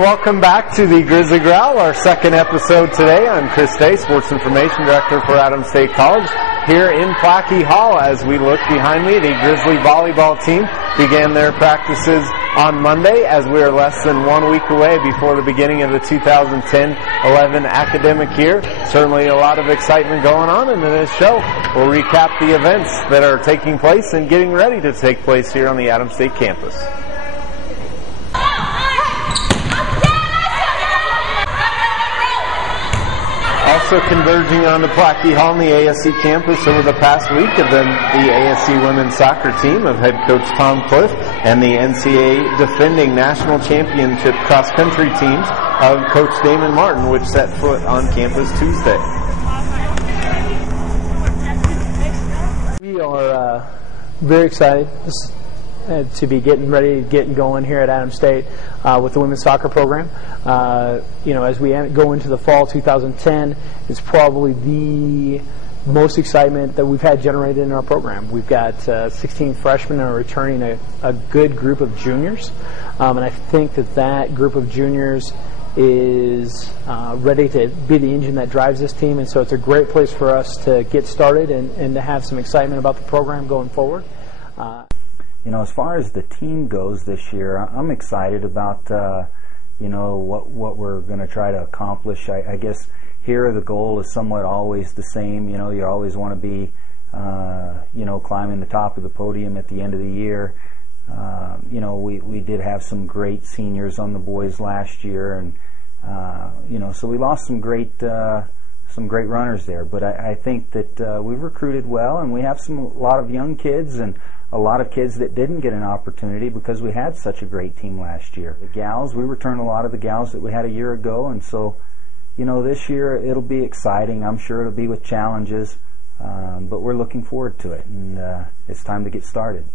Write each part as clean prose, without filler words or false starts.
welcome back to the Grizzly Growl, our second episode today. I'm Chris Day, Sports Information Director for Adams State College, here in Plackey Hall. As we look behind me, the Grizzly volleyball team began their practices on Monday, as we are less than 1 week away before the beginning of the 2010-11 academic year. Certainly a lot of excitement going on, and in this show we'll recap the events that are taking place and getting ready to take place here on the Adams State campus. Also converging on the Plackey Hall on the ASC campus over the past week have been the ASC women's soccer team of head coach Tom Cliff and the NCAA defending national championship cross-country teams of coach Damon Martin, which set foot on campus Tuesday. We are very excited to be getting ready to get going here at Adams State with the women's soccer program. As we go into the fall 2010, it's probably the most excitement that we've had generated in our program. We've got 16 freshmen and are returning a good group of juniors, and I think that group of juniors is ready to be the engine that drives this team, and so it's a great place for us to get started and to have some excitement about the program going forward. As far as the team goes this year, I'm excited about, what we're going to try to accomplish. I guess here the goal is somewhat always the same. You always want to be, climbing the top of the podium at the end of the year. We did have some great seniors on the boys last year, and, so we lost some great runners there. But I think that we've recruited well, and we have a lot of young kids and a lot of kids that didn't get an opportunity because we had such a great team last year. The gals, we returned a lot of the gals that we had a year ago, and so, this year it'll be exciting. I'm sure it'll be with challenges, but we're looking forward to it, and it's time to get started.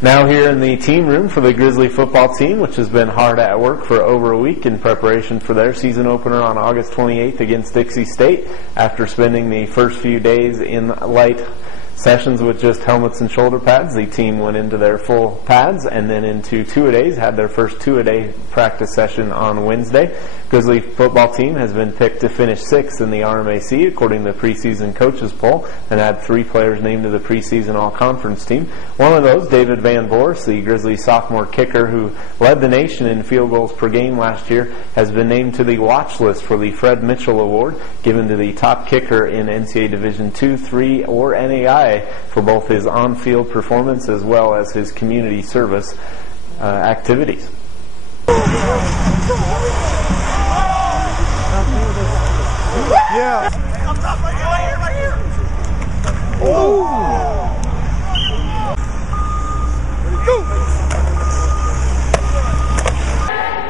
Now here in the team room for the Grizzly football team, which has been hard at work for over a week in preparation for their season opener on August 28th against Dixie State. After spending the first few days in light sessions with just helmets and shoulder pads, the team went into their full pads and then into two-a-days, had their first two-a-day practice session on Wednesday. Grizzly football team has been picked to finish sixth in the RMAC according to the preseason coaches poll, and had 3 players named to the preseason all-conference team. One of those, David Van Voorst, the Grizzly sophomore kicker who led the nation in field goals per game last year, has been named to the watch list for the Fred Mitchell Award, given to the top kicker in NCAA Division II, III, or NAI for both his on-field performance as well as his community service activities. Yeah. Right here. Oh.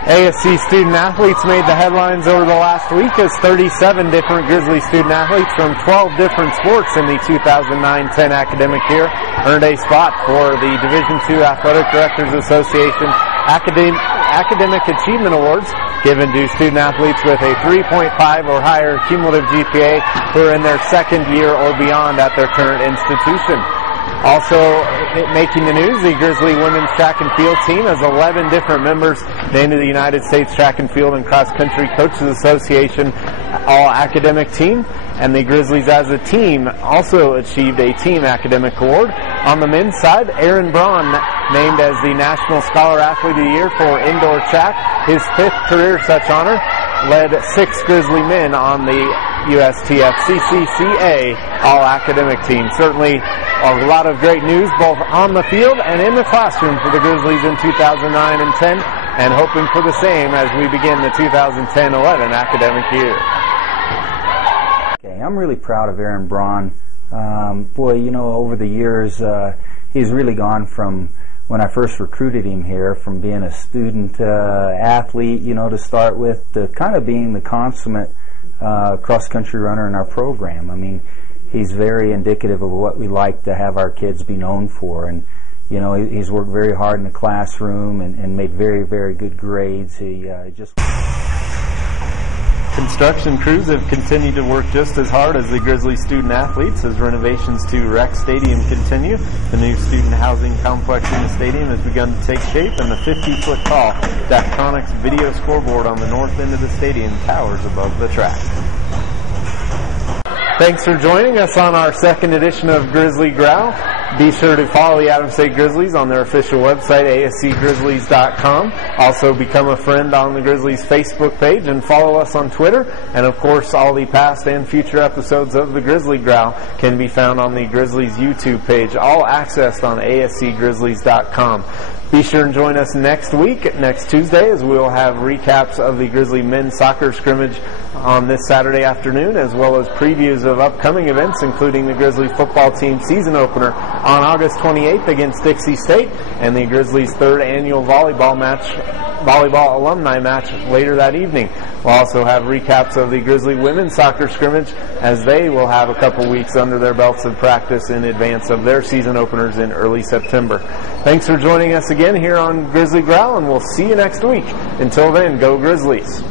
ASC student athletes made the headlines over the last week as 37 different Grizzly student athletes from 12 different sports in the 2009-10 academic year earned a spot for the Division II Athletic Directors Association Academic Achievement Awards, given to student athletes with a 3.5 or higher cumulative GPA who are in their second year or beyond at their current institution. Also making the news, the Grizzly women's track and field team has 11 different members named to the United States Track and Field and Cross Country Coaches Association All-Academic Team, and the Grizzlies as a team also achieved a Team Academic Award. On the men's side, Aaron Braun named as the National Scholar Athlete of the Year for indoor track, his 5th career such honor, led 6 Grizzly men on the USTF CCCA All-Academic Team. Certainly a lot of great news both on the field and in the classroom for the Grizzlies in 2009 and 10, and hoping for the same as we begin the 2010-11 academic year. Okay, I'm really proud of Aaron Braun. Over the years, he's really gone from when I first recruited him here, from being a student athlete, to start with, to kind of being the consummate cross-country runner in our program. I mean, he's very indicative of what we like to have our kids be known for, and he's worked very hard in the classroom and made very, very good grades. He just Construction crews have continued to work just as hard as the Grizzly student athletes as renovations to Rec Stadium continue. The new student housing complex in the stadium has begun to take shape, and the 50-foot tall Daktronics video scoreboard on the north end of the stadium towers above the track. Thanks for joining us on our second edition of Grizzly Growl. Be sure to follow the Adams State Grizzlies on their official website, ascgrizzlies.com. Also become a friend on the Grizzlies Facebook page and follow us on Twitter. And of course, all the past and future episodes of the Grizzly Growl can be found on the Grizzlies YouTube page, all accessed on ascgrizzlies.com. Be sure and join us next week, next Tuesday, as we will have recaps of the Grizzly men's soccer scrimmage on this Saturday afternoon, as well as previews of upcoming events, including the Grizzly football team season opener on August 28th against Dixie State, and the Grizzlies' third annual volleyball alumni match later that evening. We'll also have recaps of the Grizzly women's soccer scrimmage, as they will have a couple weeks under their belts of practice in advance of their season openers in early September. Thanks for joining us again here on Grizzly Growl, and we'll see you next week. Until then, go Grizzlies.